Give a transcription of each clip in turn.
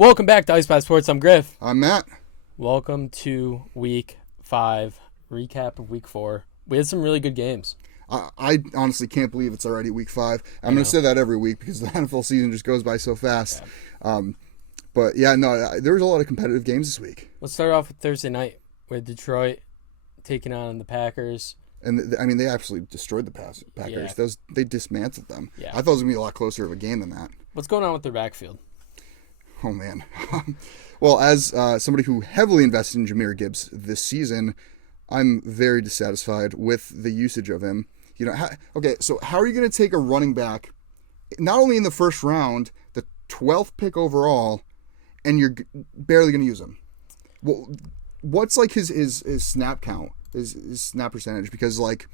Welcome back to Ice Pass Sports. I'm Griff. I'm Matt. Welcome to Week 5, recap of Week 4. We had some really good games. I honestly can't believe it's already Week 5. I'm going to say that every week because the NFL season just goes by so fast. Yeah. But yeah, no, there was a lot of competitive games this week. Let's start off with Thursday night with Detroit taking on the Packers. And I mean, they absolutely destroyed the Packers. Yeah. They dismantled them. Yeah. I thought it was going to be a lot closer of a game than that. What's going on with their backfield? Oh, man. Well, as somebody who heavily invested in Jahmyr Gibbs this season, I'm very dissatisfied with the usage of him. You know, so how are you going to take a running back, not only in the first round, the 12th pick overall, and you're barely going to use him? Well, what's like his snap count, his snap percentage? Because like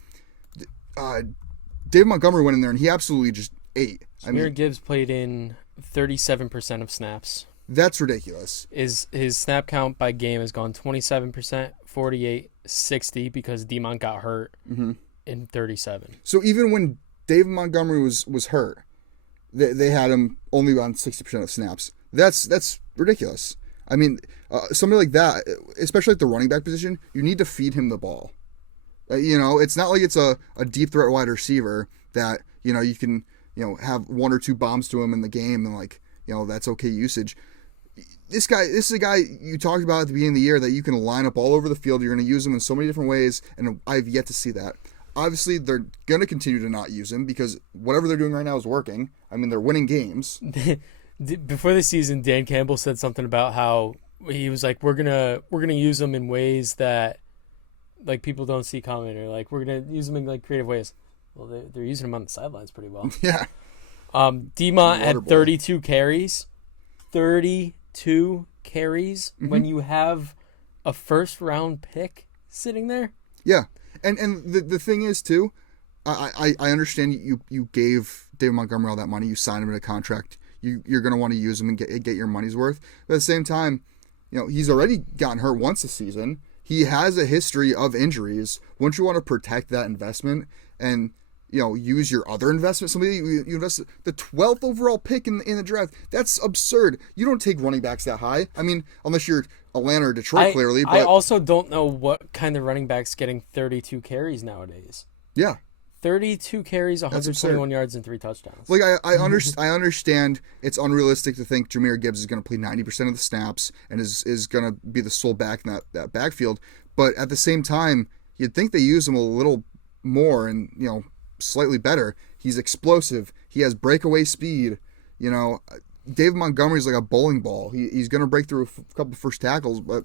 David Montgomery went in there and he absolutely just ate. Jahmyr Gibbs played in 37% of snaps. That's ridiculous. His snap count by game has gone 27%, 48, 60 because D-Mont got hurt in 37. So even when David Montgomery was hurt, they had him only on 60% of snaps. That's ridiculous. I mean, somebody like that, especially at the running back position, you need to feed him the ball. It's not like it's a deep threat wide receiver that, you can, have one or two bombs to him in the game and that's okay usage. This is a guy you talked about at the beginning of the year that you can line up all over the field. You're going to use him in so many different ways, and I've yet to see that. Obviously, they're going to continue to not use him because whatever they're doing right now is working. I mean, they're winning games. Before the season, Dan Campbell said something about how he was like, we're gonna use him in ways that like people don't see coming, or like we're gonna use him in like creative ways. Well, they're using him on the sidelines pretty well. Yeah. D-Mont had 32 carries. 32 carries when you have a first-round pick sitting there? Yeah. And the thing is, too, I understand you gave David Montgomery all that money. You signed him in a contract. You're going to want to use him and get your money's worth. But at the same time, he's already gotten hurt once this season. He has a history of injuries. Wouldn't you want to protect that investment and use your other investment? Somebody you invest the 12th overall pick in the draft. That's absurd. You don't take running backs that high. I mean, unless you're Atlanta or Detroit, clearly. But I also don't know what kind of running back's getting 32 carries nowadays. Yeah. 32 carries, 121 yards, and 3 touchdowns. Like I understand it's unrealistic to think Jahmyr Gibbs is going to play 90% of the snaps and is going to be the sole back in that backfield. But at the same time, you'd think they use him a little more and slightly better. He's explosive. He has breakaway speed. David Montgomery's like a bowling ball. He's going to break through a couple first tackles, but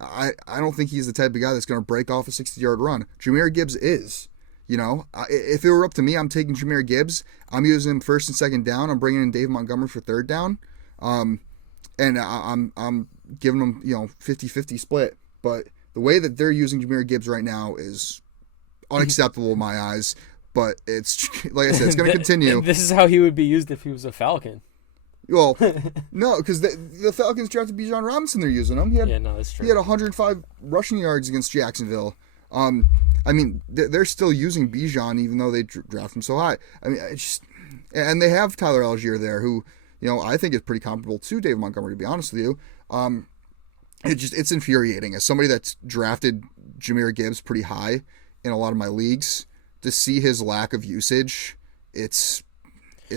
I don't think he's the type of guy that's going to break off a 60-yard run. Jahmyr Gibbs is. If it were up to me, I'm taking Jahmyr Gibbs. I'm using him first and second down. I'm bringing in David Montgomery for third down. And I'm giving him 50-50 split. But the way that they're using Jahmyr Gibbs right now is unacceptable in my eyes. But it's, like I said, it's going to continue. This is how he would be used if he was a Falcon. Well, no, because the Falcons drafted Bijan Robinson. They're using him. That's true. He had 105 rushing yards against Jacksonville. I mean, they're still using Bijan even though they draft him so high. I mean, and they have Tyler Algier there, who I think is pretty comparable to David Montgomery. To be honest with you, it's infuriating as somebody that's drafted Jahmyr Gibbs pretty high in a lot of my leagues to see his lack of usage. It's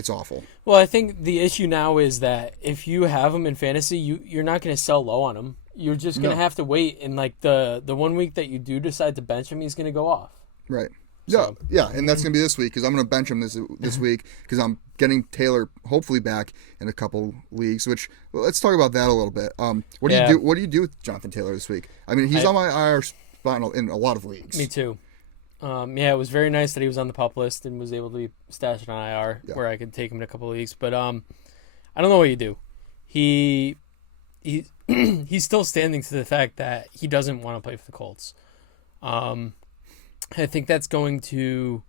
awful. Well, I think the issue now is that if you have him in fantasy, you're not going to sell low on him. You're just going to have to wait, and like the 1 week that you do decide to bench him, he's going to go off. Right. Yeah, and that's going to be this week because I'm going to bench him this week because I'm getting Taylor hopefully back in a couple leagues. Let's talk about that a little bit. What do you do? What do you do with Jonathan Taylor this week? I mean, he's on my IR spot in a lot of leagues. Me too. It was very nice that he was on the PUP list and was able to be stashed on IR where I could take him in a couple of leagues. But I don't know what you do. He's still standing to the fact that he doesn't want to play for the Colts. I think that's going to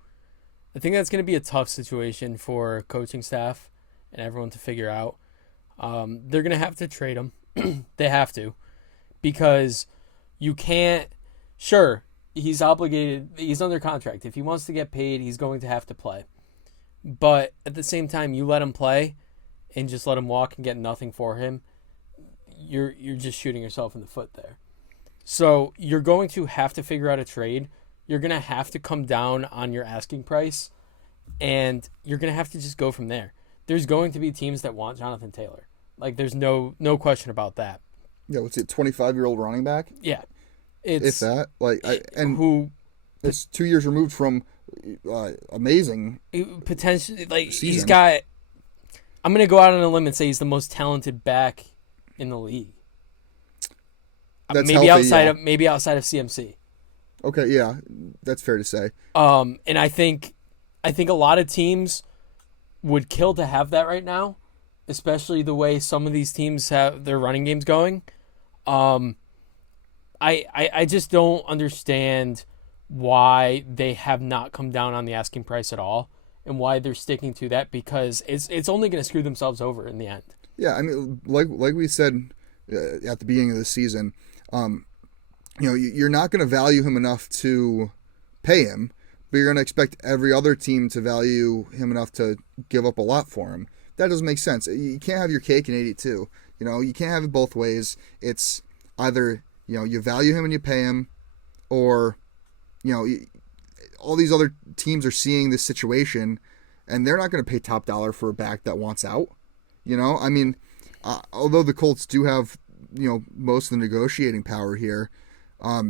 be a tough situation for coaching staff and everyone to figure out. They're going to have to trade him. They have to, because you can't. Sure, he's obligated. He's under contract. If he wants to get paid, he's going to have to play. But at the same time, you let him play, and just let him walk and get nothing for him, you're just shooting yourself in the foot there. So you're going to have to figure out a trade. You're going to have to come down on your asking price, and you're going to have to just go from there. There's going to be teams that want Jonathan Taylor. Like, there's no question about that. Yeah, what's it, 25-year-old running back? Yeah. If that. Who it's 2 years removed from amazing potentially, like, season. he's got, I'm going to go out on a limb and say he's the most talented back in the league. That's maybe healthy, outside of CMC. Okay, yeah, that's fair to say. And I think a lot of teams would kill to have that right now, especially the way some of these teams have their running games going. I just don't understand why they have not come down on the asking price at all, and why they're sticking to that, because it's only going to screw themselves over in the end. Yeah, I mean, like we said at the beginning of the season, you're not going to value him enough to pay him, but you're going to expect every other team to value him enough to give up a lot for him. That doesn't make sense. You can't have your cake and eat it too. You can't have it both ways. It's either, you value him and you pay him, or, all these other teams are seeing this situation and they're not going to pay top dollar for a back that wants out. I mean, although the Colts do have, most of the negotiating power here, I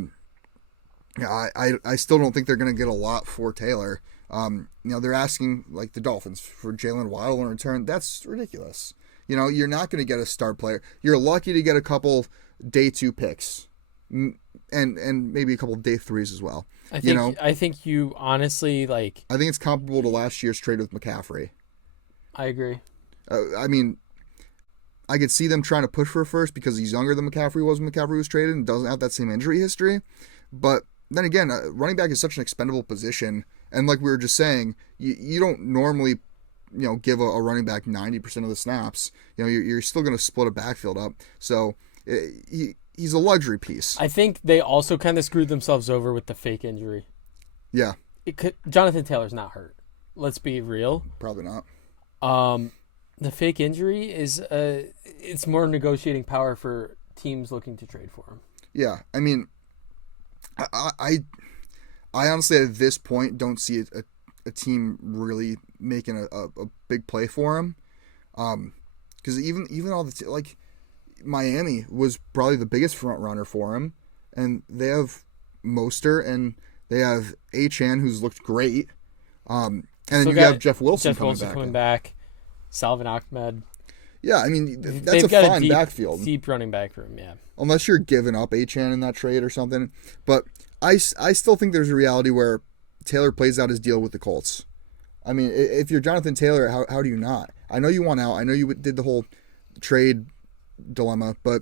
still don't think they're going to get a lot for Taylor. They're asking, like the Dolphins, for Jalen Waddle in return. That's ridiculous. You're not going to get a star player. You're lucky to get a couple day 2 picks, and maybe a couple day 3s as well. I think you honestly, like, I think it's comparable to last year's trade with McCaffrey. I agree. I mean, I could see them trying to push for a first because he's younger than McCaffrey was when McCaffrey was traded and doesn't have that same injury history. But then again, running back is such an expendable position. And like we were just saying, you don't normally, give a running back 90% of the snaps. You're still going to split a backfield up. So he's a luxury piece. I think they also kind of screwed themselves over with the fake injury. Yeah. Jonathan Taylor's not hurt. Let's be real. Probably not. The fake injury is it's more negotiating power for teams looking to trade for him. Yeah, I mean, I honestly at this point don't see a team really making a big play for him, because even all the like Miami was probably the biggest front runner for him, and they have Mostert and they have Achane, who's looked great, and then you have Jeff Wilson coming back. Salvin Ahmed. Yeah, I mean, that's a fine backfield. Deep running back room, yeah. Unless you're giving up Achane in that trade or something. But I still think there's a reality where Taylor plays out his deal with the Colts. I mean, if you're Jonathan Taylor, how do you not? I know you want out. I know you did the whole trade dilemma, but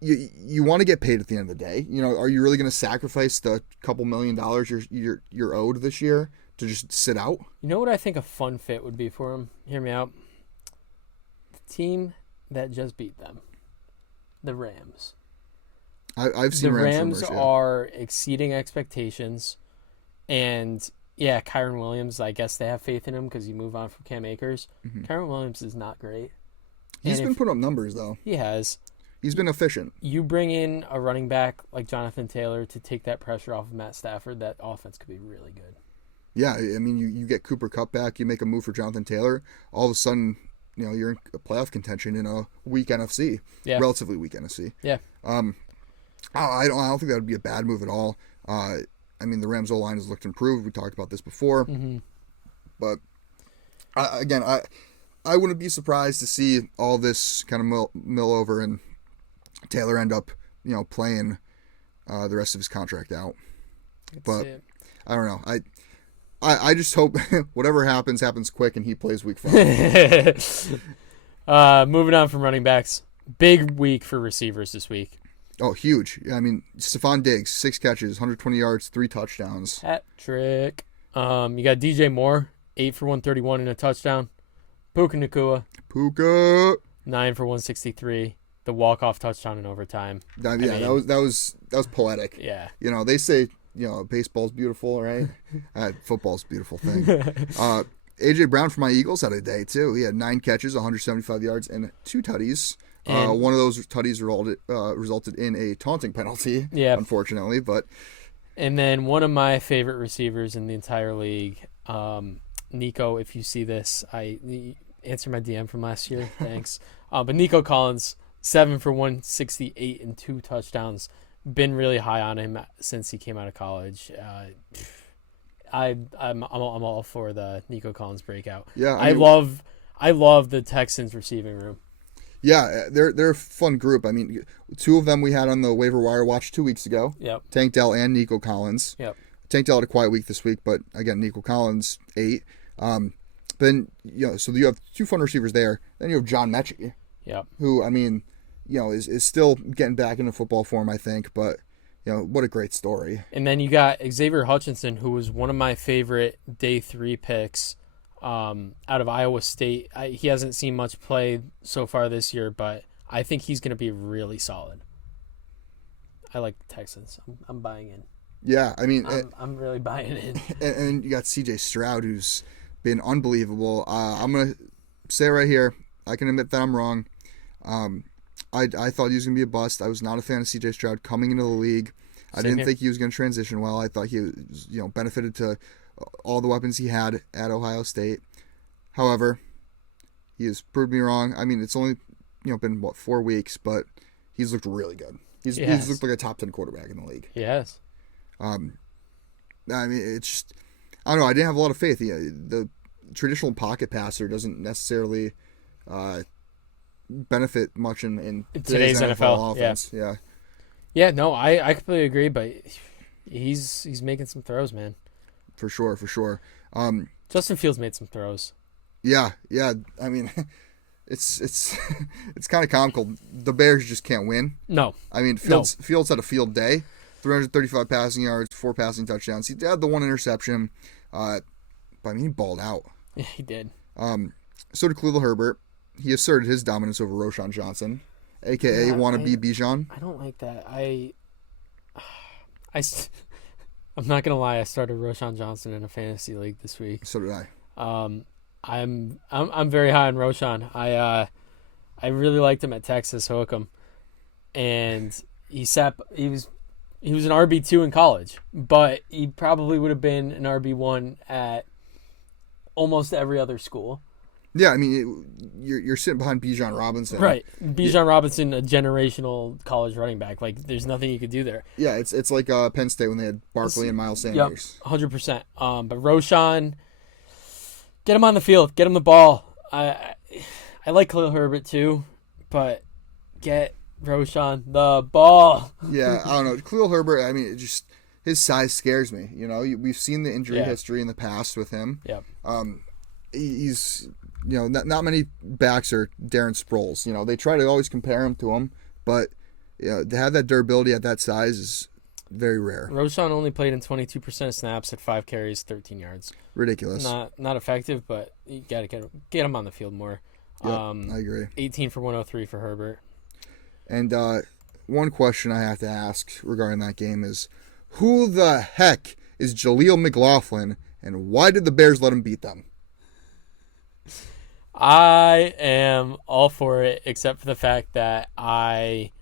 you want to get paid at the end of the day. Are you really going to sacrifice the couple $1 million you're owed this year to just sit out? You know what I think a fun fit would be for him? Hear me out. The team that just beat them. The Rams. I've seen the Rams rumors, yeah. are exceeding expectations. And, yeah, Kyren Williams, I guess they have faith in him because you move on from Cam Akers. Mm-hmm. Kyren Williams is not great. He's been putting up numbers, though. He has. He's been efficient. You bring in a running back like Jonathan Taylor to take that pressure off of Matt Stafford, that offense could be really good. Yeah, I mean, you get Cooper Kupp back, you make a move for Jonathan Taylor, all of a sudden, you're in a playoff contention in a weak NFC, relatively weak NFC. Yeah. I don't think that would be a bad move at all. I mean, the Rams O-line has looked improved. We talked about this before. Mm-hmm. But, again, I wouldn't be surprised to see all this kind of mill over and Taylor end up, playing the rest of his contract out. But I don't know. I just hope whatever happens quick and he plays week 5. Moving on from running backs. Big week for receivers this week. Oh, huge. I mean, Stefon Diggs, 6 catches, 120 yards, 3 touchdowns. Hat trick. You got DJ Moore, 8 for 131 and a touchdown. Puka Nacua. 9 for 163. The walk-off touchdown in overtime. That was poetic. Yeah. They say, baseball's beautiful, right? Football's a beautiful thing. A.J. Brown for my Eagles had a day, too. He had 9 catches, 175 yards, and 2 tutties. One of those tutties resulted in a taunting penalty, unfortunately. And then one of my favorite receivers in the entire league, Nico, if you see this, answer my DM from last year. Thanks. But Nico Collins, 7 for 168 and 2 touchdowns. Been really high on him since he came out of college. I'm all for the Nico Collins breakout. Yeah, I love the Texans receiving room. Yeah, they're a fun group. I mean, 2 of them we had on the waiver wire watch 2 weeks ago. Yep. Tank Dell and Nico Collins. Yep. Tank Dell had a quiet week this week, but again, Nico Collins 8. Then so you have 2 fun receivers there. Then you have John Mechie. Yep. Who, I mean, is still getting back into football form, I think, but what a great story. And then you got Xavier Hutchinson, who was one of my favorite day 3 picks out of Iowa State. He hasn't seen much play so far this year, but I think he's going to be really solid. I like the Texans. I'm buying in. Yeah, I mean, I'm really buying in. And you got CJ Stroud, who's been unbelievable. I'm gonna say right here, I can admit that I'm wrong. I thought he was gonna be a bust. I was not a fan of CJ Stroud coming into the league. I didn't think he was gonna transition well. I thought he was, benefited to all the weapons he had at Ohio State. However, he has proved me wrong. I mean, it's only been 4 weeks, but he's looked really good. He's looked like a top 10 quarterback in the league. Yes. I mean, it's just, I don't know. I didn't have a lot of faith. The traditional pocket passer doesn't necessarily benefit much in today's NFL offense. Yeah. Yeah. No, I completely agree. But he's making some throws, man. For sure. Justin Fields made some throws. Yeah. I mean, it's kind of comical. The Bears just can't win. No. I mean, Fields had a field day. 335 passing yards, 4 passing touchdowns. He had the 1 interception, but I mean, he balled out. Yeah, he did. So did Khalil Herbert. He asserted his dominance over Roschon Johnson, a.k.a. wannabe Bijan. I don't like that. I'm not gonna lie. I started Roschon Johnson in a fantasy league this week. So did I. I'm very high on Roschon. I really liked him at Texas Hook'em, and he was an RB2 in college, but he probably would have been an RB1 at almost every other school. Yeah, I mean, you're sitting behind Bijan Robinson. Right. Bijan Robinson, a generational college running back. Like, there's nothing you could do there. Yeah, it's like Penn State when they had Barkley and Miles Sanders. Yep, 100%. But Roschon, get him on the field. Get him the ball. I like Khalil Herbert too, but get Roschon the ball. Yeah, I don't know. Khalil Herbert, I mean, his size scares me. We've seen the injury history in the past with him. Yep. He's, not many backs are Darren Sproles. They try to always compare him to him, but to have that durability at that size is very rare. Roschon only played in 22% of snaps at 5 carries, 13 yards. Ridiculous. Not effective, but you got to get him on the field more. Yep, I agree. 18 for 103 for Herbert. And one question I have to ask regarding that game is, who the heck is Jaleel McLaughlin, and why did the Bears let him beat them? I am all for it, except for the fact that I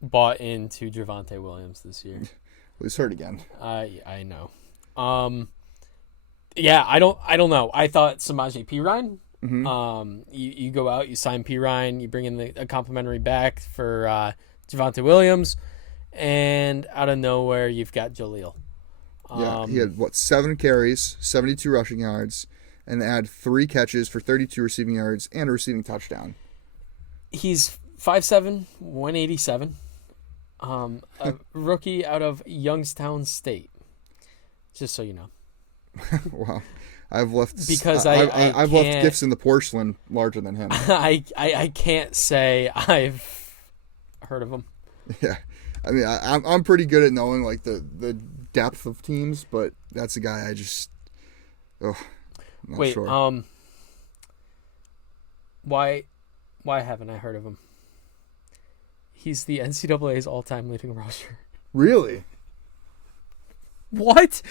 bought into Javonte Williams this year. Well, he's hurt again. I know. Yeah, I don't know. I thought Samaje Perine. Mm-hmm. You go out, you sign Perine, you bring in a complimentary back for Javonte Williams, and out of nowhere you've got Jaleel. Yeah, he had 7 carries, 72 rushing yards, and had 3 catches for 32 receiving yards and a receiving touchdown. He's 5'7", 187. A rookie out of Youngstown State. Just so you know. Wow. I've left I've left gifts in the porcelain larger than him. I can't say I've heard of him. Yeah, I mean I'm pretty good at knowing like the depth of teams, but that's a guy I just I'm not sure. Why haven't I heard of him? He's the NCAA's all-time leading rusher. Really? What?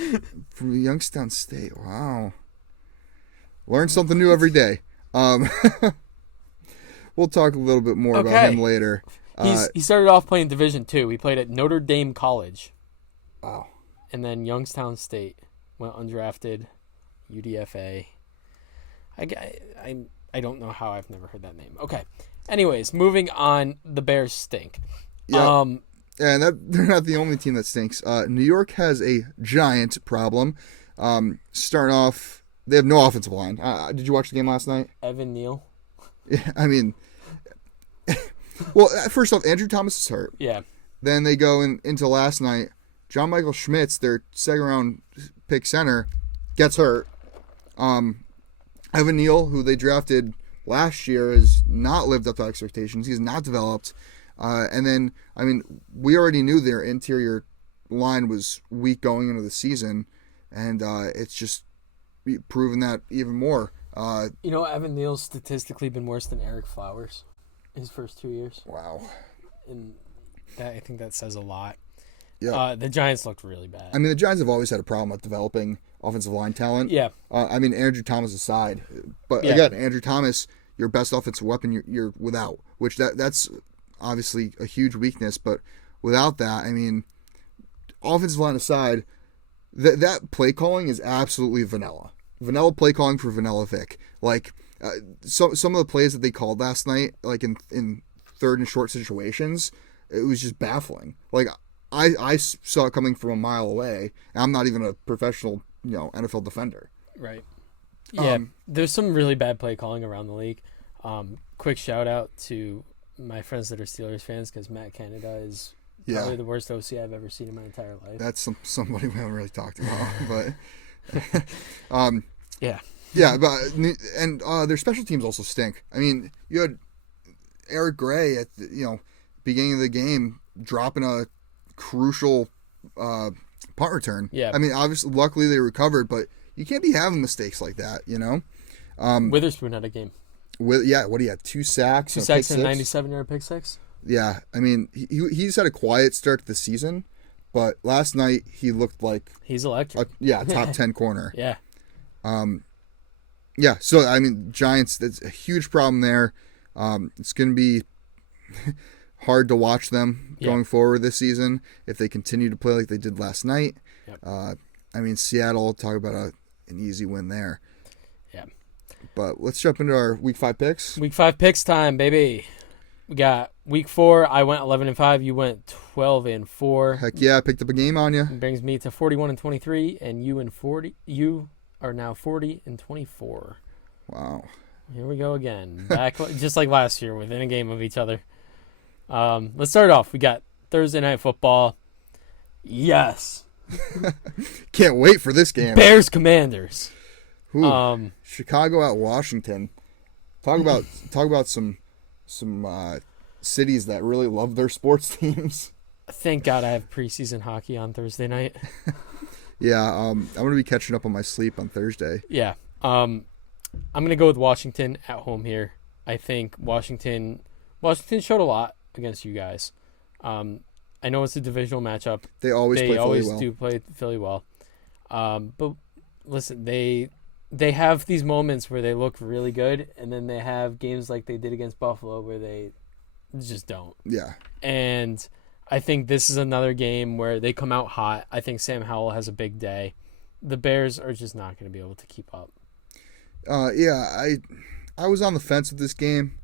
From Youngstown State. Wow. Learn something new every day. We'll talk a little bit more about him later. He started off playing Division II. He played at Notre Dame College. Wow. And then Youngstown State. Went undrafted. UDFA. I don't know how I've never heard that name. Okay. Anyways, moving on. The Bears stink. Yeah. And they're not the only team that stinks. New York has a giant problem. Starting off, they have no offensive line. Did you watch the game last night? Evan Neal. Yeah, I mean, well, first off, Andrew Thomas is hurt. Yeah. Then they go into last night. John Michael Schmitz, their second-round pick center, gets hurt. Evan Neal, who they drafted last year, has not lived up to expectations. He's not developed. And then, I mean, we already knew their interior line was weak going into the season, and it's just proven that even more. Evan Neal's statistically been worse than Eric Flowers his first 2 years. Wow. And I think that says a lot. Yeah. The Giants looked really bad. I mean, the Giants have always had a problem with developing offensive line talent. Yeah. I mean, Andrew Thomas aside. But again, Andrew Thomas, your best offensive weapon, you're without, which that's obviously a huge weakness. But without that, I mean, offensive line aside, that play calling is absolutely vanilla. Vanilla play calling for Vanilla Vic. Like, some of the plays that they called last night, like in third and short situations, it was just baffling. Like, I saw it coming from a mile away. And I'm not even a professional, NFL defender. Right. Yeah, there's some really bad play calling around the league. Quick shout out to my friends that are Steelers fans, because Matt Canada is probably the worst OC I've ever seen in my entire life. That's somebody we haven't really talked about, but yeah. Yeah, but their special teams also stink. I mean, you had Eric Gray at the beginning of the game dropping a crucial punt return. Yeah. I mean, obviously, luckily they recovered, but you can't be having mistakes like that, Witherspoon had a game. What do you have? 2 sacks? 2 sacks and a 97-yard pick six? Yeah, I mean, he's had a quiet start to the season, but last night he looked like he's electric. Top 10 corner. Yeah. Yeah, so, I mean, Giants, that's a huge problem there. It's going to be hard to watch them going forward this season if they continue to play like they did last night. Yep. I mean, Seattle, talk about an easy win there. Yeah. But let's jump into our Week 5 picks. Week 5 picks time, baby. We got Week 4. I went 11-5. You went 12-4. Heck yeah, I picked up a game on you. Brings me to 41-23, and you are now 40-24. Wow. Here we go again. Back just like last year, within a game of each other. Let's start off. We got Thursday Night Football. Yes. Can't wait for this game. Bears Commanders. Ooh, Chicago at Washington. Talk about some cities that really love their sports teams. Thank God I have preseason hockey on Thursday night. Yeah, I'm going to be catching up on my sleep on Thursday. Yeah. I'm going to go with Washington at home here. I think Washington showed a lot against you guys. I know it's a divisional matchup. They always do play Philly well. But listen, they have these moments where they look really good, and then they have games like they did against Buffalo where they just don't. Yeah. And I think this is another game where they come out hot. I think Sam Howell has a big day. The Bears are just not going to be able to keep up. Yeah, I was on the fence with this game.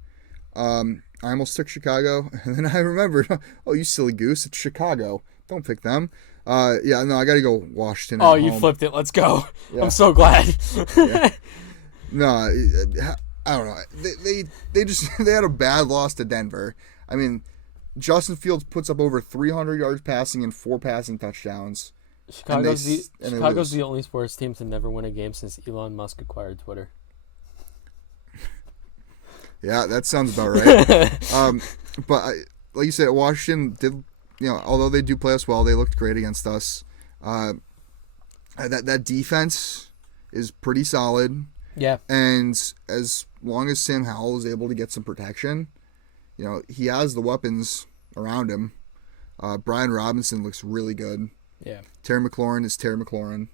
I almost took Chicago, and then I remembered, oh, you silly goose, it's Chicago. Don't pick them. I got to go Washington. Oh, you flipped it. Let's go. Yeah. I'm so glad. Yeah. No, I don't know. They had a bad loss to Denver. I mean, Justin Fields puts up over 300 yards passing and 4 passing touchdowns. Chicago's the only sports team to never win a game since Elon Musk acquired Twitter. Yeah, that sounds about right. But like you said, Washington did, although they do play us well, they looked great against us. That defense is pretty solid. Yeah. And as long as Sam Howell is able to get some protection, he has the weapons around him. Brian Robinson looks really good. Yeah. Terry McLaurin is Terry McLaurin.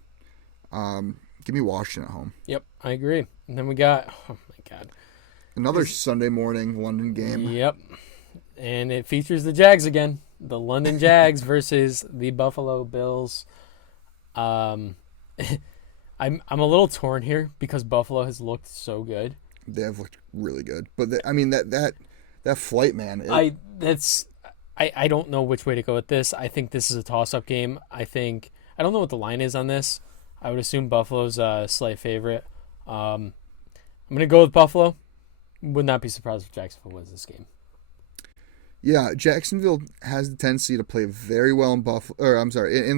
Give me Washington at home. Yep, I agree. And then we got, oh my God, another Sunday morning London game. Yep, and it features the Jags again. The London Jags versus the Buffalo Bills. I'm a little torn here because Buffalo has looked so good. They have looked really good, but that flight, man. I don't know which way to go with this. I think this is a toss-up game. I don't know what the line is on this. I would assume Buffalo's a slight favorite. I'm gonna go with Buffalo. Would not be surprised if Jacksonville wins this game. Yeah, Jacksonville has the tendency to play very well in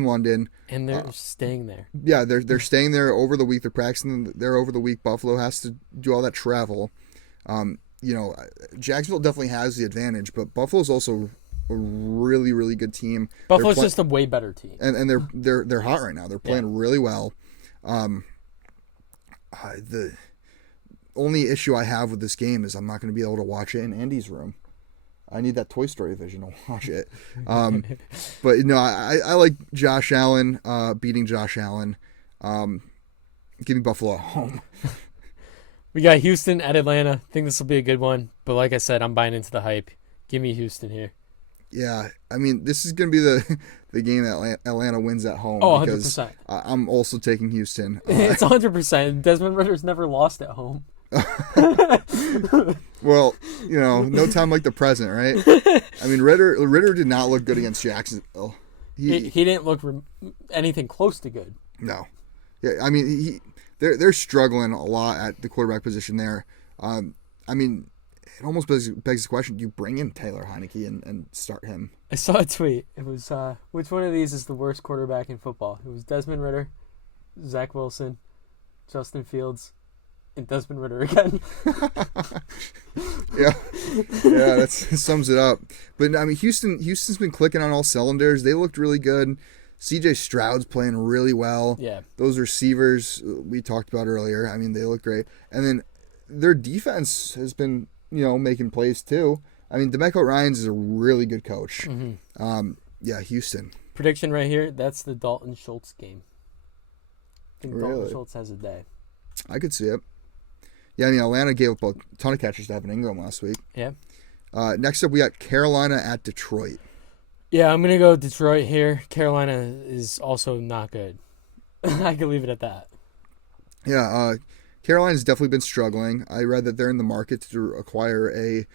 London. And they're staying there. Yeah, they're staying there over the week. They're practicing there over the week. Buffalo has to do all that travel. Jacksonville definitely has the advantage, but Buffalo's also a really, really good team. Buffalo's just a way better team. And they're hot right now. They're playing really well. The only issue I have with this game is I'm not going to be able to watch it in Andy's room. I need that Toy Story vision to watch it. But no, I like Josh Allen beating Josh Allen. Give me Buffalo at home. We got Houston at Atlanta. I think this will be a good one. But like I said, I'm buying into the hype. Give me Houston here. Yeah, I mean, this is going to be the game that Atlanta wins at home. Oh, because 100%. I'm also taking Houston. It's 100%. Desmond Ritter's never lost at home. Well, no time like the present, right? I mean, Ritter did not look good against Jacksonville. He didn't look anything close to good. No. Yeah, I mean, they're struggling a lot at the quarterback position there. I mean, it almost begs the question, do you bring in Taylor Heineke and start him? I saw a tweet. It was, which one of these is the worst quarterback in football? It was Desmond Ridder, Zach Wilson, Justin Fields, and Desmond Ridder again. Yeah, that sums it up. But I mean, Houston's been clicking on all cylinders. They looked really good. CJ Stroud's playing really well. Yeah, those receivers we talked about earlier. I mean, they look great. And then their defense has been making plays too. I mean, DeMeco Ryans is a really good coach. Mm-hmm. Yeah, Houston. Prediction right here. That's the Dalton Schultz game. I think Really? Dalton Schultz has a day. I could see it. Yeah, I mean, Atlanta gave up a ton of catches to Evan Ingram last week. Yeah. Next up, we got Carolina at Detroit. Yeah, I'm going to go Detroit here. Carolina is also not good. I can leave it at that. Yeah, Carolina's definitely been struggling. I read that they're in the market to acquire a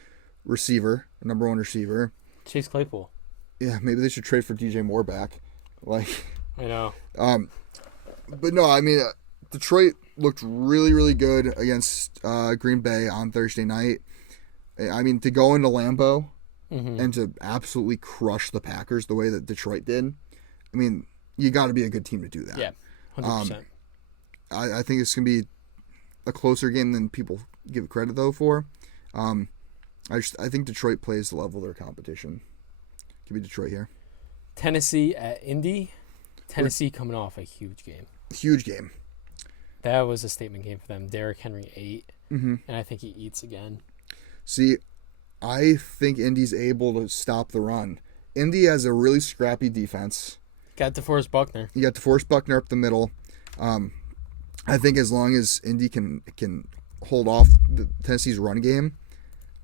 receiver, a number one receiver. Chase Claypool. Yeah, maybe they should trade for DJ Moore back. I know. But no, I mean, Detroit looked really, really good against Green Bay on Thursday night. I mean, to go into Lambeau and to absolutely crush the Packers the way that Detroit did, I mean, you got to be a good team to do that. Yeah, 100%. I think it's going to be a closer game than people give it credit, though, for. I think Detroit plays the level of their competition. Give me Detroit here. Tennessee at Indy. Tennessee coming off a huge game. Huge game. That was a statement game for them. Derrick Henry 8, and I think he eats again. See, I think Indy's able to stop the run. Indy has a really scrappy defense. Got DeForest Buckner. You got DeForest Buckner up the middle. I think as long as Indy can hold off the Tennessee's run game,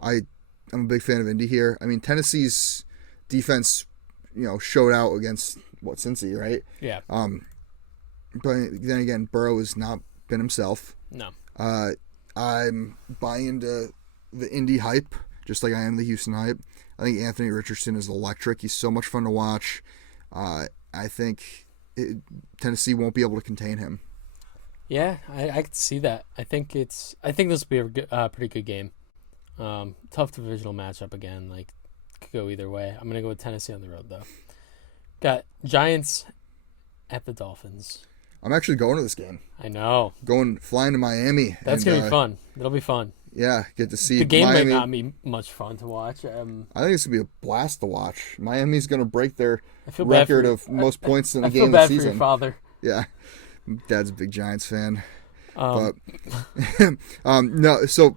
I'm a big fan of Indy here. I mean, Tennessee's defense, showed out against Cincy, right? Yeah. But then again, Burrow has not been himself. No. I'm buying into the Indy hype, just like I am the Houston hype. I think Anthony Richardson is electric. He's so much fun to watch. I think Tennessee won't be able to contain him. Yeah, I could see that. I think this will be a pretty good game. Tough divisional matchup again. Could go either way. I'm gonna go with Tennessee on the road though. Got Giants at the Dolphins. I'm actually going to this game. I know. Flying to Miami. That's gonna be fun. It'll be fun. Yeah, get to see the game. Miami. Might not be much fun to watch. I think it's gonna be a blast to watch. Miami's gonna break their record of most points in a game of the season. season. I feel bad for your father. Yeah, Dad's a big Giants fan. But no, so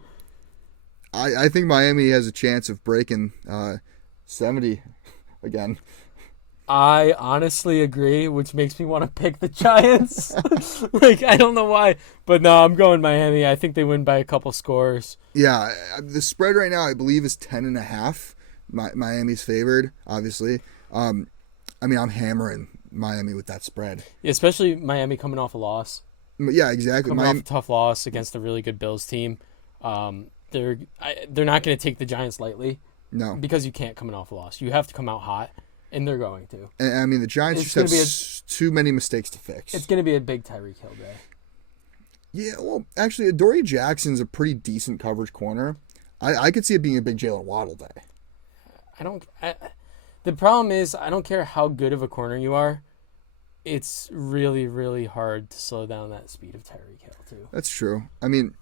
I think Miami has a chance of breaking 70 again. I honestly agree, which makes me want to pick the Giants. I don't know why. But no, I'm going Miami. I think they win by a couple scores. Yeah, the spread right now, I believe, is 10.5. Miami's favored, obviously. I'm hammering Miami with that spread. Yeah, especially Miami coming off a loss. Yeah, exactly. Coming off a tough loss against a really good Bills team. They're not going to take the Giants lightly. No. Because you can't coming off a loss. You have to come out hot. And they're going to. And the Giants just have too many mistakes to fix. It's going to be a big Tyreek Hill day. Yeah, well, actually, Adoree Jackson's a pretty decent coverage corner. I could see it being a big Jalen Waddle day. The problem is, I don't care how good of a corner you are. It's really, really hard to slow down that speed of Tyreek Hill, too. That's true. I mean,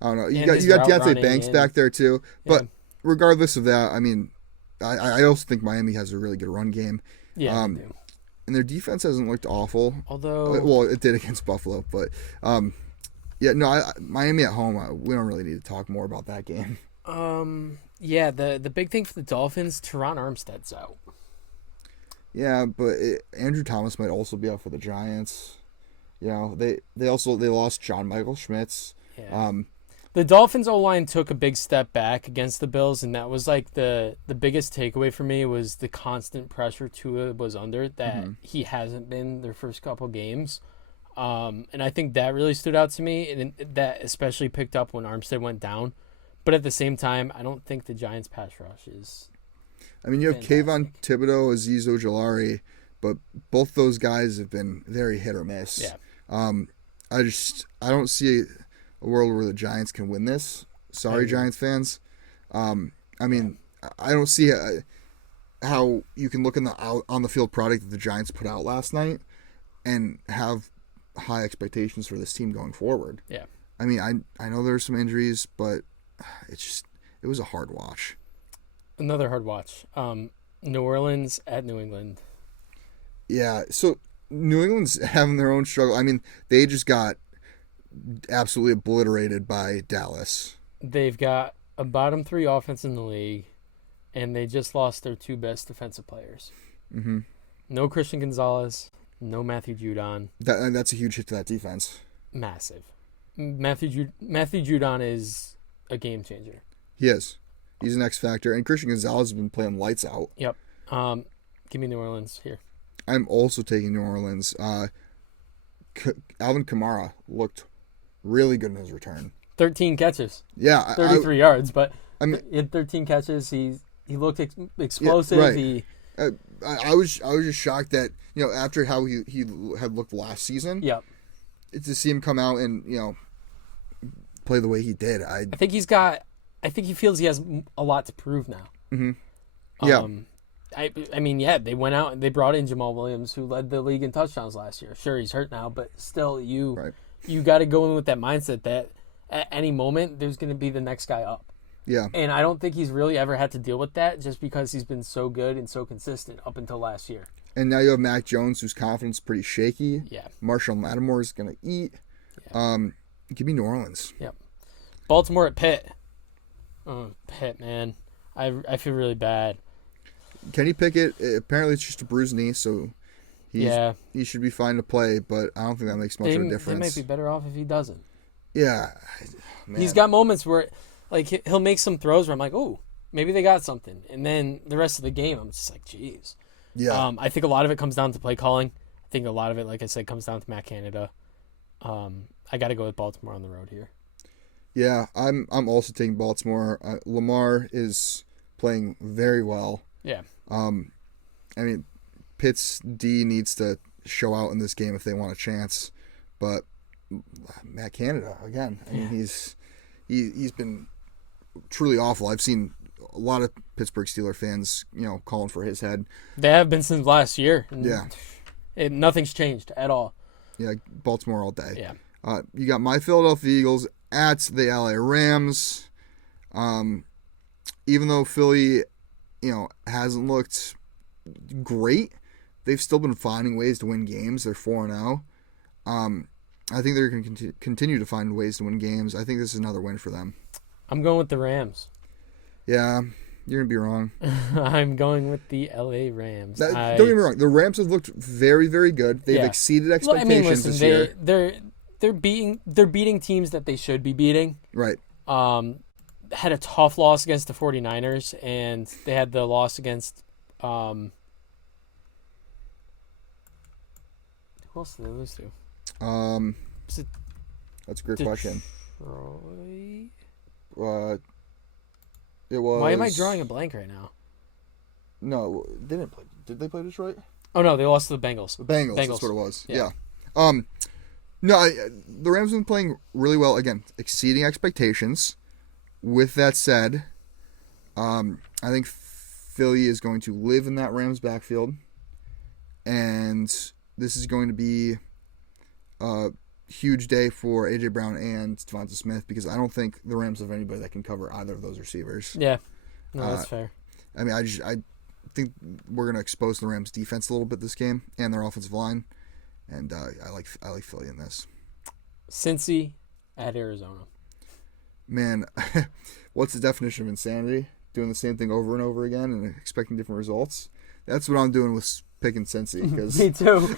I don't know. You got Deontay Banks back there, too. But regardless of that, I mean, I also think Miami has a really good run game. Yeah, they do. And their defense hasn't looked awful. Although, well, it did against Buffalo, but Miami at home. We don't really need to talk more about that game. Yeah, the big thing for the Dolphins, Teron Armstead's out. Yeah, but Andrew Thomas might also be out for the Giants. You know, they lost John Michael Schmitz. Yeah. The Dolphins O-line took a big step back against the Bills, and that was like the biggest takeaway for me was the constant pressure Tua was under that he hasn't been their first couple games. And I think that really stood out to me, and that especially picked up when Armstead went down. But at the same time, I don't think the Giants' pass rush is you have fantastic. Kayvon Thibodeau, Azeez Ojulari, but both those guys have been very hit or miss. Yeah. I don't see a world where the Giants can win this. Sorry, Giants fans. I don't see how you can look on the field product that the Giants put out last night and have high expectations for this team going forward. Yeah. I know there's some injuries, but it was a hard watch. Another hard watch. New Orleans at New England. Yeah, so New England's having their own struggle. They just got absolutely obliterated by Dallas. They've got a bottom 3 offense in the league, and they just lost their 2 best defensive players. Mm-hmm. No Christian Gonzalez, no Matthew Judon. That's a huge hit to that defense. Massive. Matthew Judon is a game changer. He is. He's an X factor, and Christian Gonzalez has been playing lights out. Yep. Give me New Orleans here. I'm also taking New Orleans. Alvin Kamara looked really good in his return. 13 catches. Yeah, 33 yards, but he had 13 catches. He looked explosive. Yeah, right. I was just shocked that after how he had looked last season. Yep. To see him come out and play the way he did. I think he feels he has a lot to prove now. Mm-hmm. Yeah. They went out and they brought in Jamal Williams, who led the league in touchdowns last year. Sure, he's hurt now, but still, you got to go in with that mindset that at any moment there's going to be the next guy up. Yeah. And I don't think he's really ever had to deal with that just because he's been so good and so consistent up until last year. And now you have Mac Jones, whose confidence is pretty shaky. Yeah. Marshall Lattimore is going to eat. Yeah. Give me New Orleans. Yep. Baltimore at Pitt. Oh, Pitt, man. I feel really bad. Kenny Pickett, apparently it's just a bruised knee, so he should be fine to play, but I don't think that makes much of a difference. They might be better off if he doesn't. Yeah. Man. He's got moments where he'll make some throws where I'm like, oh, maybe they got something. And then the rest of the game, I'm just like, geez. Yeah. I think a lot of it comes down to play calling. I think a lot of it, like I said, comes down to Matt Canada. I got to go with Baltimore on the road here. Yeah, I'm also taking Baltimore. Lamar is playing very well. Yeah. Pitt's D needs to show out in this game if they want a chance. But Matt Canada, again, he's been truly awful. I've seen a lot of Pittsburgh Steelers fans, calling for his head. They have been since last year. Yeah. Nothing's changed at all. Yeah, Baltimore all day. Yeah. You got my Philadelphia Eagles at the LA Rams. Even though Philly, hasn't looked great, they've still been finding ways to win games. They're 4-0. I think they're going to continue to find ways to win games. I think this is another win for them. I'm going with the Rams. Yeah, You're gonna be wrong. I'm going with the LA Rams. Don't get me wrong. The Rams have looked very, very good. They've exceeded expectations this year. They're beating teams that they should be beating. Right. Had a tough loss against the 49ers, and they had the loss against who else did they lose to? That's a great question. Detroit? It was. Why am I drawing a blank right now? No, they didn't play. Did they play Detroit? Oh no, they lost to the Bengals. The Bengals. That's what it was. Yeah. No, the Rams have been playing really well. Again, exceeding expectations. With that said, I think Philly is going to live in that Rams backfield, and this is going to be a huge day for A.J. Brown and Devonta Smith because I don't think the Rams have anybody that can cover either of those receivers. Yeah, no, that's fair. I mean, I think we're going to expose the Rams' defense a little bit this game and their offensive line, and I like Philly in this. Cincy at Arizona. Man, what's the definition of insanity? Doing the same thing over and over again and expecting different results? That's what I'm doing with picking Cincy. Me too.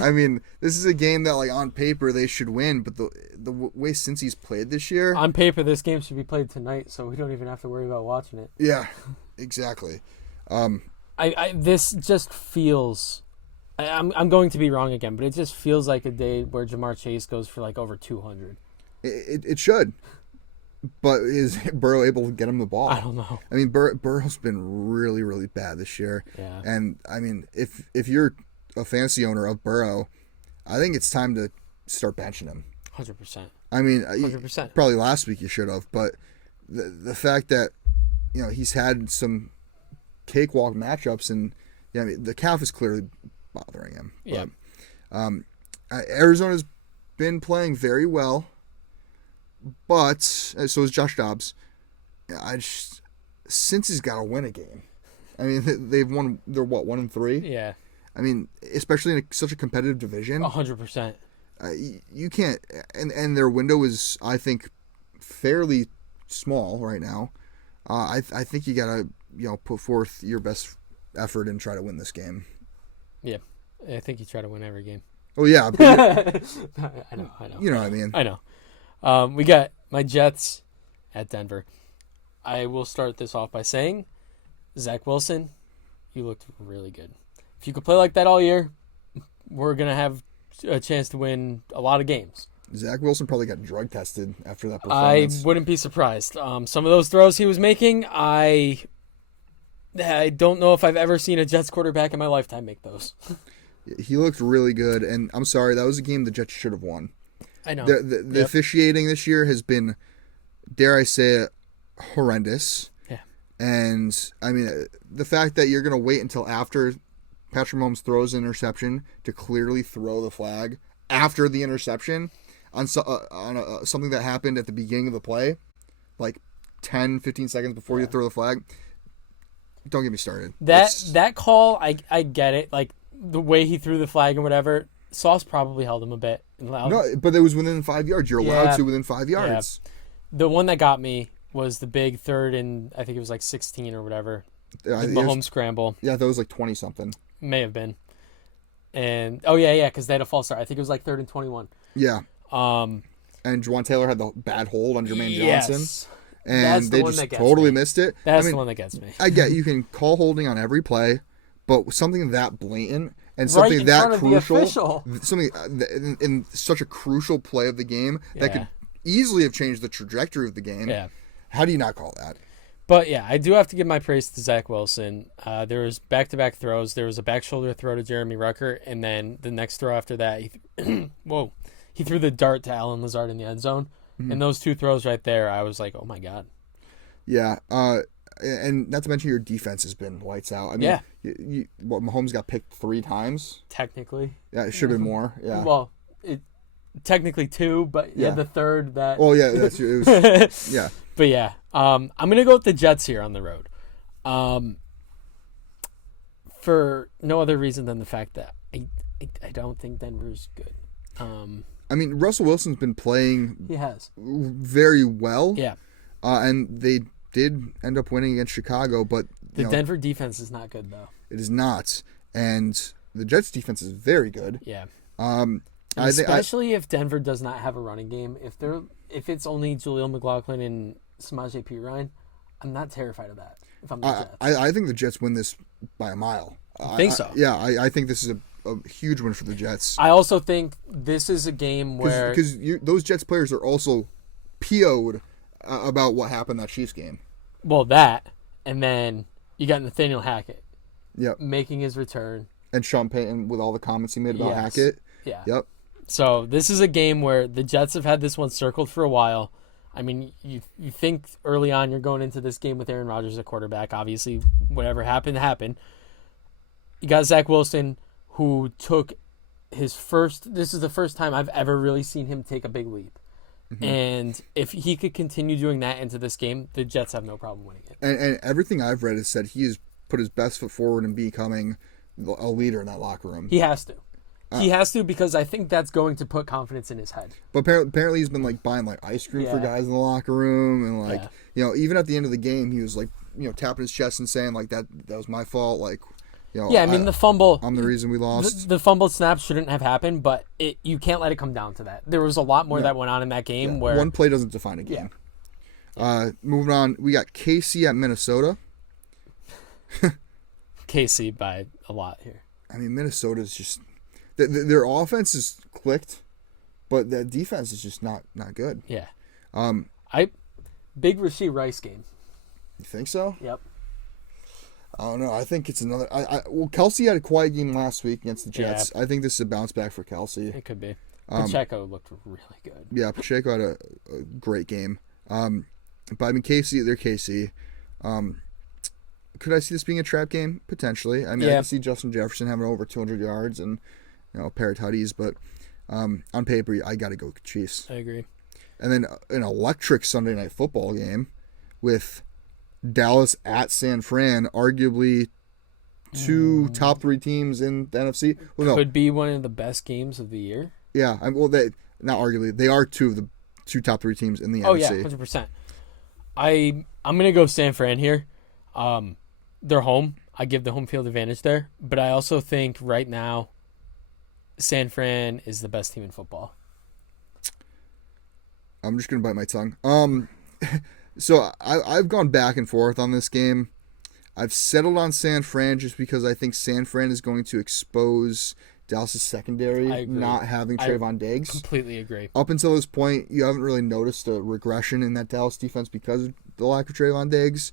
I mean, this is a game that, like, on paper they should win, but the way Cincy's played this year... On paper, this game should be played tonight, so we don't even have to worry about watching it. Yeah, exactly. This just feels... I'm going to be wrong again, but it just feels like a day where Ja'Marr Chase goes for, like, over 200. It should. But is Burrow able to get him the ball? I don't know. I mean, Burrow's been really, really bad this year. Yeah. And, I mean, if you're a fantasy owner of Burrow, I think it's time to start benching him. 100%. I mean, 100%. Probably last week you should have, but the fact that, he's had some cakewalk matchups and, I mean, the calf is clearly bothering him. Yeah. But, Arizona's been playing very well. But so is Josh Dobbs. Since he's got to win a game. I mean, they've won. They're what, 1-3? Yeah. I mean, especially in such a competitive division. 100%. You can't. And their window is, I think, fairly small right now. I think you got to put forth your best effort and try to win this game. Yeah, I think you try to win every game. Oh yeah. I know. You know what I mean. I know. We got my Jets at Denver. I will start this off by saying, Zach Wilson, you looked really good. If you could play like that all year, we're going to have a chance to win a lot of games. Zach Wilson probably got drug tested after that performance. I wouldn't be surprised. Some of those throws he was making, I don't know if I've ever seen a Jets quarterback in my lifetime make those. He looked really good, and I'm sorry, that was a game the Jets should have won. I know. The officiating this year has been, dare I say it, horrendous. Yeah. And, I mean, the fact that you're going to wait until after Patrick Mahomes throws an interception to clearly throw the flag after the interception on something that happened at the beginning of the play, like 10, 15 seconds before you throw the flag, don't get me started. That call, I get it. Like, the way he threw the flag and whatever, Sauce probably held him a bit. No, but it was within 5 yards. You're allowed to within 5 yards. Yeah. The one that got me was the big third and I think it was like 16 or whatever. The Mahomes scramble. Yeah, that was like 20-something. May have been. And, because they had a false start. I think it was like 3rd and 21. Yeah. And Juwan Taylor had the bad hold on Jermaine Johnson. And they just totally missed it. That's the one that gets me. I get you can call holding on every play, but something that blatant and something that crucial, something in such a crucial play of the game that could easily have changed the trajectory of the game. Yeah. How do you not call that? But yeah, I do have to give my praise to Zach Wilson. There was back-to-back throws. There was a back shoulder throw to Jeremy Rucker, and then the next throw after that, he threw the dart to Allen Lazard in the end zone. Mm-hmm. And those two throws right there, I was like, oh my God. Yeah. And not to mention your defense has been lights out. I mean, Mahomes got picked 3 times? Technically. Yeah, it should have been more. Yeah. Well, technically 2, but the third that. Well, yeah, it was, yeah. But yeah, I'm gonna go with the Jets here on the road, for no other reason than the fact that I don't think Denver's good. I mean, Russell Wilson's been playing. He has very well. Yeah, and they did end up winning against Chicago, but the Denver defense is not good though. It is not, and the Jets defense is very good. Yeah. Especially if Denver does not have a running game, if it's only Jaleel McLaughlin and Samaje Perine, I'm not terrified of that. If I'm the Jets, I think the Jets win this by a mile. I think so. I think this is a huge win for the Jets. I also think this is a game where because those Jets players are also PO'd about what happened that Chiefs game. Well, that, and then you got Nathaniel Hackett. Yep. Making his return. And Sean Payton with all the comments he made about Hackett. Yeah. Yep. So this is a game where the Jets have had this one circled for a while. I mean, you think early on you're going into this game with Aaron Rodgers at quarterback. Obviously, whatever happened, happened. You got Zach Wilson, who took his first... This is the first time I've ever really seen him take a big leap. Mm-hmm. And if he could continue doing that into this game, the Jets have no problem winning it. And everything I've read has said he has put his best foot forward in becoming a leader in that locker room. He has to. He has to, because I think that's going to put confidence in his head. But apparently he's been buying ice cream for guys in the locker room, and even at the end of the game he was tapping his chest and saying that was my fault. I mean, the fumble. I'm the reason we lost. The fumbled snap shouldn't have happened, but you can't let it come down to that. There was a lot more that went on in that game where one play doesn't define a game. Moving on, we got KC at Minnesota. KC by a lot here. I mean, Minnesota's just their offense is clicked, but the defense is just not good. Yeah. Big Rashee Rice game. You think so? Yep. I don't know. I think it's another. Kelsey had a quiet game last week against the Jets. Yeah. I think this is a bounce back for Kelsey. It could be. Pacheco looked really good. Yeah, Pacheco had a great game. But I mean, KC, they're KC. Could I see this being a trap game? Potentially. I mean, I can see Justin Jefferson having over 200 yards and a pair of tutties, but on paper, I got to go Chiefs. I agree. And then an electric Sunday night football game with Dallas at San Fran, arguably two top three teams in the NFC. Well, could be one of the best games of the year. Yeah, not arguably, they are two of the top three teams in the NFC. Oh yeah, 100%. I'm gonna go San Fran here. They're home. I give the home field advantage there, but I also think right now San Fran is the best team in football. I'm just gonna bite my tongue. So I've gone back and forth on this game. I've settled on San Fran just because I think San Fran is going to expose Dallas' secondary not having Trayvon Diggs. Completely agree. Up until this point, you haven't really noticed a regression in that Dallas defense because of the lack of Trayvon Diggs.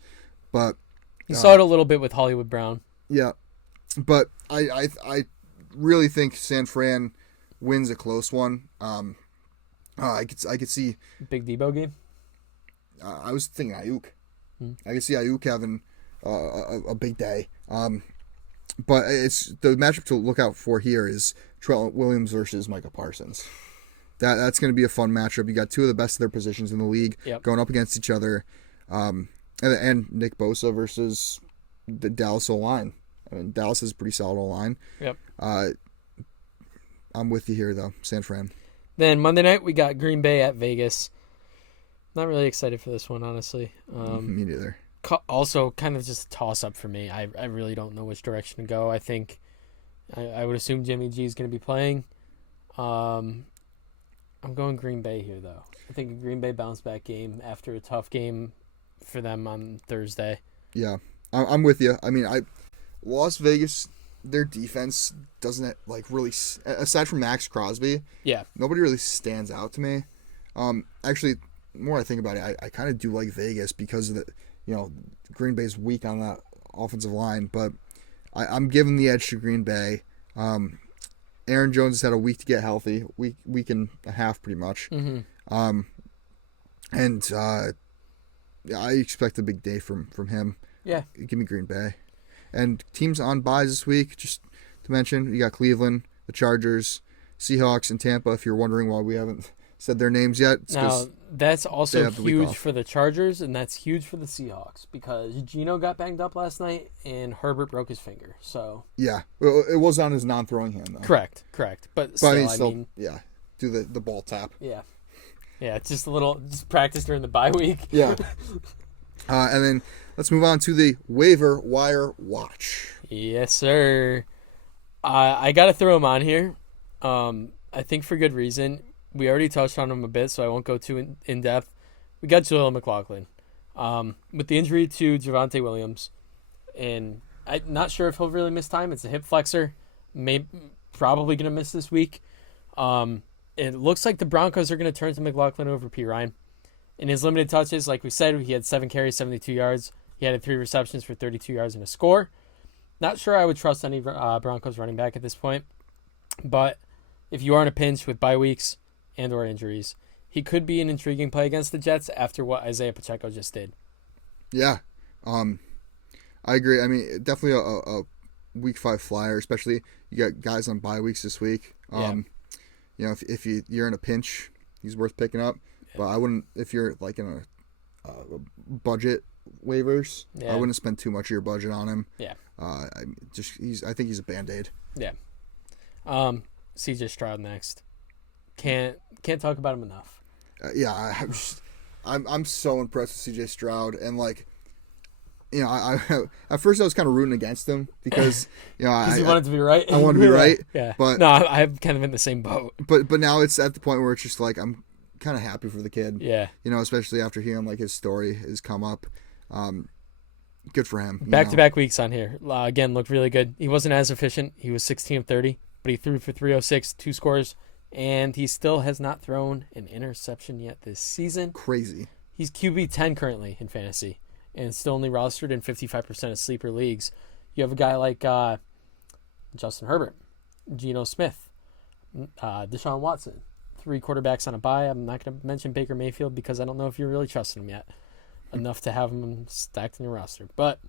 But you saw it a little bit with Hollywood Brown. Yeah, but I really think San Fran wins a close one. I could see big Debo game. I was thinking Ayuk. I could see Ayuk having a big day. But it's the matchup to look out for here is Trent Williams versus Micah Parsons. That's going to be a fun matchup. You got two of the best of their positions in the league going up against each other. And Nick Bosa versus the Dallas O-line. I mean, Dallas is a pretty solid O-line. Yep. I'm with you here, though. San Fran. Then Monday night, we got Green Bay at Vegas. Not really excited for this one, honestly. Me neither. Also, kind of just a toss-up for me. I really don't know which direction to go. I think I would assume Jimmy G is going to be playing. I'm going Green Bay here, though. I think a Green Bay bounce-back game after a tough game for them on Thursday. Yeah, I'm with you. I mean, Las Vegas, their defense doesn't really, aside from Max Crosby, nobody really stands out to me. Actually, the more I think about it, I kind of do like Vegas because of the, Green Bay's weak on that offensive line, but I'm giving the edge to Green Bay. Aaron Jones has had a week to get healthy, week and a half pretty much. Mm-hmm. I expect a big day from him. Yeah. Give me Green Bay. And teams on byes this week, just to mention, you got Cleveland, the Chargers, Seahawks, and Tampa, if you're wondering why we haven't said their names yet. Now, that's also huge for the Chargers, and that's huge for the Seahawks, because Geno got banged up last night, and Herbert broke his finger. So yeah. Well, it was on his non-throwing hand, though. Correct. But still, I mean, do the ball tap. Yeah. Yeah, it's just just practice during the bye week. Yeah. And then let's move on to the waiver wire watch. Yes, sir. I got to throw him on here. I think for good reason. We already touched on him a bit, so I won't go too in depth. We got Jaleel McLaughlin. With the injury to Javonte Williams, and I'm not sure if he'll really miss time. It's a hip flexor. Probably going to miss this week. It looks like the Broncos are going to turn to McLaughlin over P. Ryan. In his limited touches, like we said, he had 7 carries, 72 yards. He had 3 receptions for 32 yards and a score. Not sure I would trust any Broncos running back at this point. But if you are in a pinch with bye weeks and or injuries, he could be an intriguing play against the Jets after what Isaiah Pacheco just did. Yeah. I agree. I mean, definitely a week 5 flyer, especially you got guys on bye weeks this week. You know, if you're in a pinch, he's worth picking up. Yeah. But I wouldn't, if you're like in a budget waivers, I wouldn't spend too much of your budget on him. Yeah. I think he's a Band-Aid. Yeah. CJ Stroud next. Can't talk about him enough. I'm so impressed with CJ Stroud, and like, you know, I at first I was kind of rooting against him because you know he wanted to be right. I wanted to be right. Yeah. But no, I'm kind of in the same boat. But now it's at the point where it's just like I'm kind of happy for the kid. Yeah. You know, especially after hearing like his story has come up. Good for him. Back-to-back weeks on here. Again, looked really good. He wasn't as efficient. He was 16 of 30, but he threw for 306, 2 scores, and he still has not thrown an interception yet this season. Crazy. He's QB 10 currently in fantasy, and still only rostered in 55% of sleeper leagues. You have a guy like Justin Herbert, Geno Smith, Deshaun Watson, 3 quarterbacks on a bye. I'm not going to mention Baker Mayfield because I don't know if you're really trusting him yet enough to have him stacked in your roster. But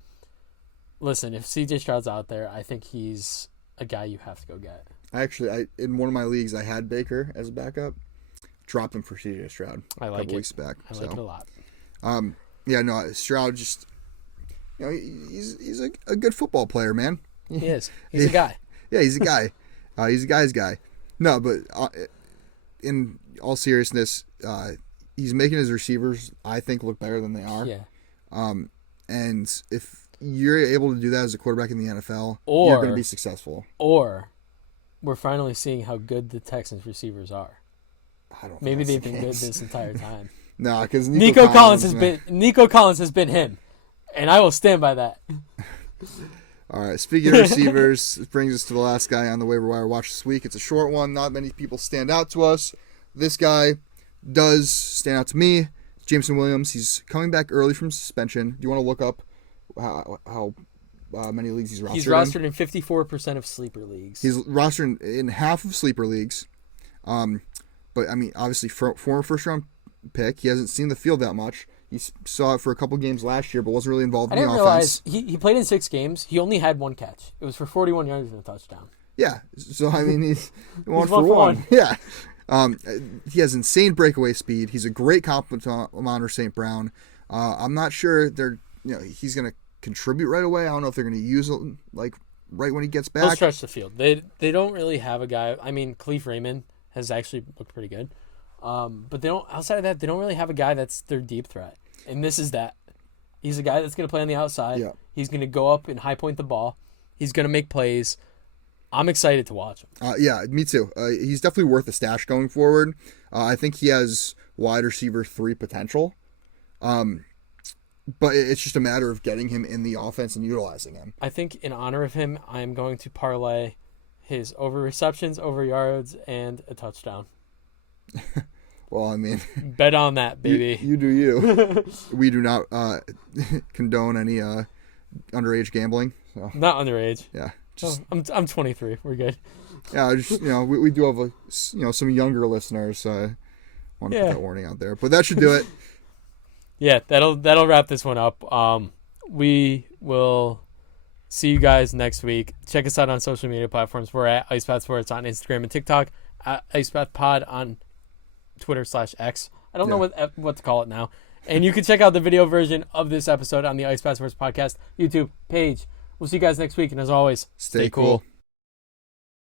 listen, if CJ Stroud's out there, I think he's a guy you have to go get. Actually, in one of my leagues, I had Baker as a backup. Dropped him for CJ Stroud. I like a couple it. Weeks back. I like it a lot. Stroud just, you know, he's a good football player, man. He is. He's a guy. Yeah, he's a guy. He's a guy's guy. No, but in all seriousness, he's making his receivers, I think, look better than they are. Yeah. And if you're able to do that as a quarterback in the NFL, you're going to be successful. Or we're finally seeing how good the Texans receivers are. I don't. Maybe they've been good this entire time. No, because Nico Collins has been him, and I will stand by that. All right. Speaking of receivers, this brings us to the last guy on the waiver wire watch this week. It's a short one. Not many people stand out to us. This guy does stand out to me. Jameson Williams. He's coming back early from suspension. Do you want to look up how many leagues he's rostered? He's rostered in 54% of sleeper leagues. He's rostered in half of sleeper leagues. But I mean, obviously, former first-round pick. He hasn't seen the field that much. He saw it for a couple games last year, but wasn't really involved in the offense. I didn't realize he played in 6 games. He only had 1 catch. It was for 41 yards and a touchdown. Yeah. So I mean, he's one for one. Yeah. He has insane breakaway speed. He's a great complement to Amon St. Brown. I'm not sure he's going to contribute right away. I don't know if they're going to use it like right when he gets back. He'll stretch the field. They don't really have a guy. I mean, Khalif Raymond has actually looked pretty good. But they don't. Outside of that, they don't really have a guy that's their deep threat. And this is that. He's a guy that's going to play on the outside. Yeah. He's going to go up and high point the ball. He's going to make plays. I'm excited to watch him. Yeah, me too. He's definitely worth a stash going forward. I think he has wide receiver 3 potential. But it's just a matter of getting him in the offense and utilizing him. I think in honor of him, I'm going to parlay his over receptions, over yards, and a touchdown. Well, I mean, bet on that, baby. You do you. We do not condone any underage gambling. So. Not underage. Yeah. I'm 23. We're good. Yeah, just we do have some younger listeners. Want to put that warning out there, but that should do it. Yeah, that'll wrap this one up. We will see you guys next week. Check us out on social media platforms. We're at IcePath Sports on Instagram and TikTok. At IcePath Pod on Twitter/X. I don't know what to call it now. And you can check out the video version of this episode on the IcePath Sports Podcast YouTube page. We'll see you guys next week, and as always, stay cool.